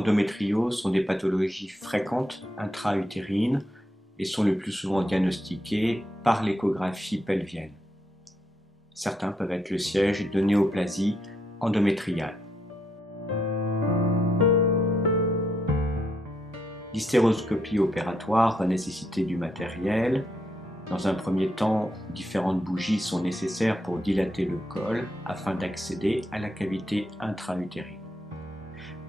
endométriaux sont des pathologies fréquentes intra-utérines et sont le plus souvent diagnostiquées par l'échographie pelvienne. Certains peuvent être le siège de néoplasies endométriales. L'hystéroscopie opératoire va nécessiter du matériel. Dans un premier temps, différentes bougies sont nécessaires pour dilater le col afin d'accéder à la cavité intra-utérine.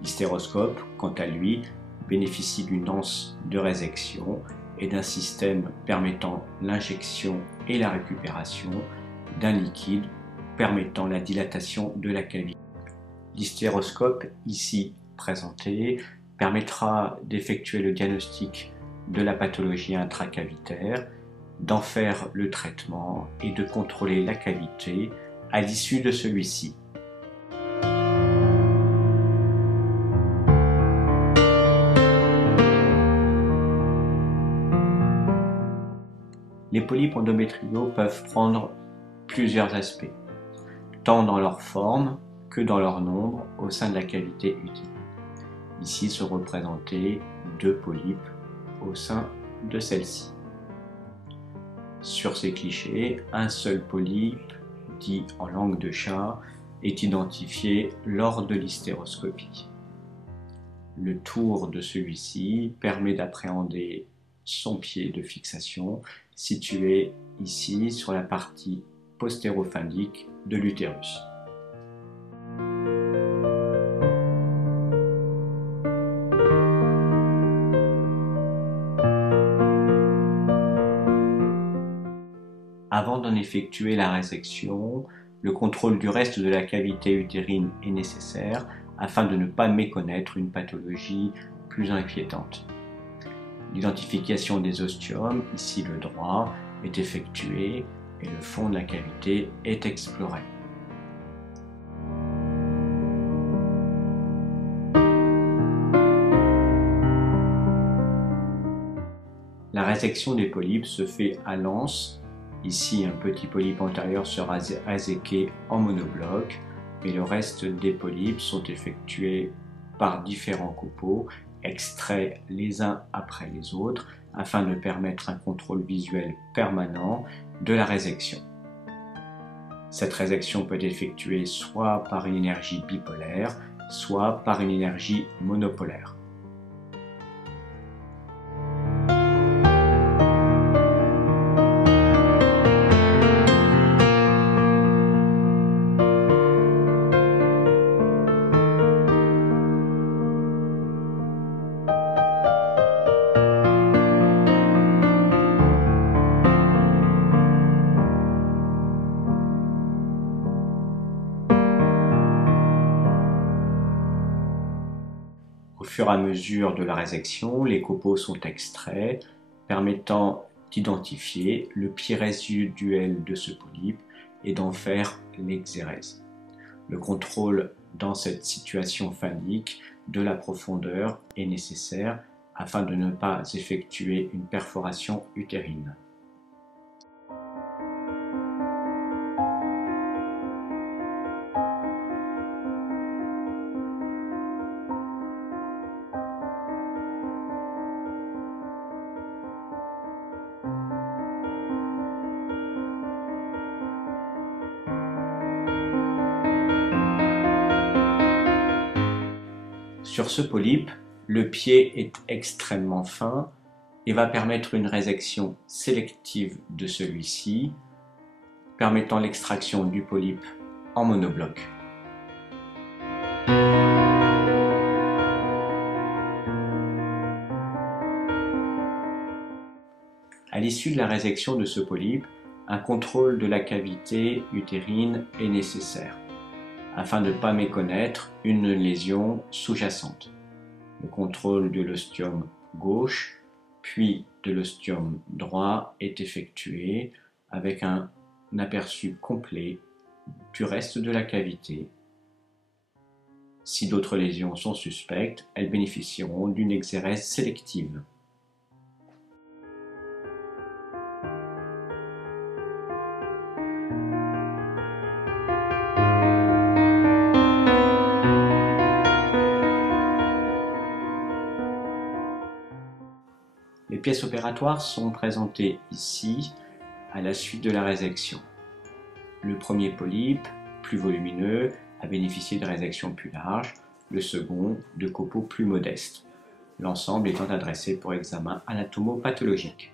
L'hystéroscope, quant à lui, bénéficie d'une anse de résection et d'un système permettant l'injection et la récupération d'un liquide permettant la dilatation de la cavité. L'hystéroscope, ici présenté, permettra d'effectuer le diagnostic de la pathologie intracavitaire, d'en faire le traitement et de contrôler la cavité à l'issue de celui-ci. Les polypes endométriaux peuvent prendre plusieurs aspects, tant dans leur forme que dans leur nombre au sein de la cavité utérine. Ici sont représentés 2 polypes au sein de celle-ci. Sur ces clichés, un seul polype, dit en langue de chat, est identifié lors de l'hystéroscopie. Le tour de celui-ci permet d'appréhender son pied de fixation situé ici sur la partie postérophandique de l'utérus. Avant d'en effectuer la résection, le contrôle du reste de la cavité utérine est nécessaire afin de ne pas méconnaître une pathologie plus inquiétante. L'identification des ostiomes, ici le droit, est effectuée et le fond de la cavité est exploré. La résection des polypes se fait à l'anse. Ici, un petit polype antérieur sera réséqué en monobloc, et le reste des polypes sont effectués par différents copeaux, extraits les uns après les autres, afin de permettre un contrôle visuel permanent de la résection. Cette résection peut être effectuée soit par une énergie bipolaire, soit par une énergie monopolaire. Au fur et à mesure de la résection, les copeaux sont extraits, permettant d'identifier le pied résiduel de ce polype et d'en faire l'exérèse. Le contrôle dans cette situation phannique de la profondeur est nécessaire afin de ne pas effectuer une perforation utérine. Sur ce polype, le pied est extrêmement fin et va permettre une résection sélective de celui-ci, permettant l'extraction du polype en monobloc. À l'issue de la résection de ce polype, un contrôle de la cavité utérine est nécessaire, afin de ne pas méconnaître une lésion sous-jacente. Le contrôle de l'ostium gauche, puis de l'ostium droit est effectué avec un aperçu complet du reste de la cavité. Si d'autres lésions sont suspectes, elles bénéficieront d'une exérèse sélective. Les pièces opératoires sont présentées ici à la suite de la résection. Le premier polype, plus volumineux, a bénéficié de résections plus larges, le second de copeaux plus modestes, l'ensemble étant adressé pour examen anatomopathologique.